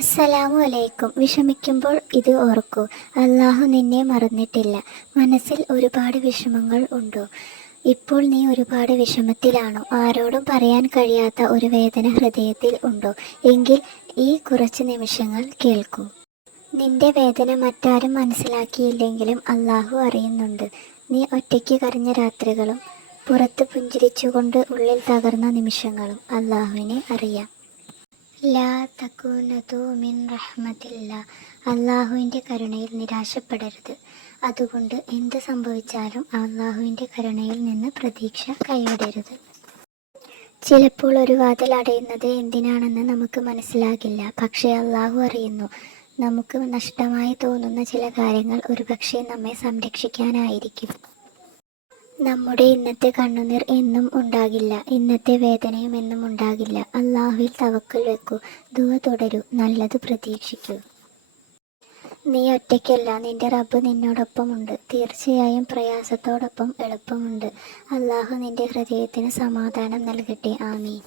അസ്സലാമു അലൈക്കും. വിഷമിക്കുമ്പോൾ ഇത് ഓർക്കൂ, അല്ലാഹു നിന്നെ മറന്നിട്ടില്ല. മനസ്സിൽ ഒരുപാട് വിഷമങ്ങൾ ഉണ്ടോ? ഇപ്പോൾ നീ ഒരുപാട് വിഷമത്തിലാണോ? ആരോടും പറയാൻ കഴിയാത്ത ഒരു വേദന ഹൃദയത്തിൽ ഉണ്ടോ? എങ്കിൽ ഈ കുറച്ച് നിമിഷങ്ങൾ കേൾക്കൂ. നിന്റെ വേദന മറ്റാരും മനസ്സിലാക്കിയില്ലെങ്കിലും അല്ലാഹു അറിയുന്നുണ്ട്. നീ ഒറ്റയ്ക്ക് കരഞ്ഞ രാത്രികളും പുറത്ത് പുഞ്ചിരിച്ചുകൊണ്ട് ഉള്ളിൽ തകർന്ന നിമിഷങ്ങളും അല്ലാഹുവിനെ അറിയാം. ലാ തഖ്നതു മിൻ റഹ്മത്തില്ലാ. അല്ലാഹുവിൻ്റെ കരുണയിൽ നിരാശപ്പെടരുത്. അതുകൊണ്ട് എന്ത് സംഭവിച്ചാലും അല്ലാഹുവിൻ്റെ കരുണയിൽ നിന്ന് പ്രതീക്ഷ കൈവിടരുത്. ചിലപ്പോൾ ഒരു വാതിൽ അടയുന്നത് എന്തിനാണെന്ന് നമുക്ക് മനസ്സിലാകില്ല. പക്ഷേ അല്ലാഹു അറിയുന്നു. നമുക്ക് നഷ്ടമായി തോന്നുന്ന ചില കാര്യങ്ങൾ ഒരുപക്ഷെ നമ്മെ സംരക്ഷിക്കാനായിരിക്കും. നമ്മുടെ ഇന്നത്തെ കണ്ണുനീർ എന്നും ഉണ്ടാകില്ല. ഇന്നത്തെ വേദനയും എന്നും ഉണ്ടാകില്ല. അല്ലാഹുവിൽ തവക്കുൽ വെക്കൂ. ദുആ തുടരൂ. നല്ലത് പ്രതീക്ഷിക്കൂ. നീ ഒറ്റയ്ക്കല്ല. നിന്റെ റബ്ബ് നിന്നോടൊപ്പമുണ്ട്. തീർച്ചയായും പ്രയാസത്തോടൊപ്പം എളുപ്പമുണ്ട്. അല്ലാഹു നിന്റെ ഹൃദയത്തിന് സമാധാനം നൽകട്ടെ. ആമീൻ.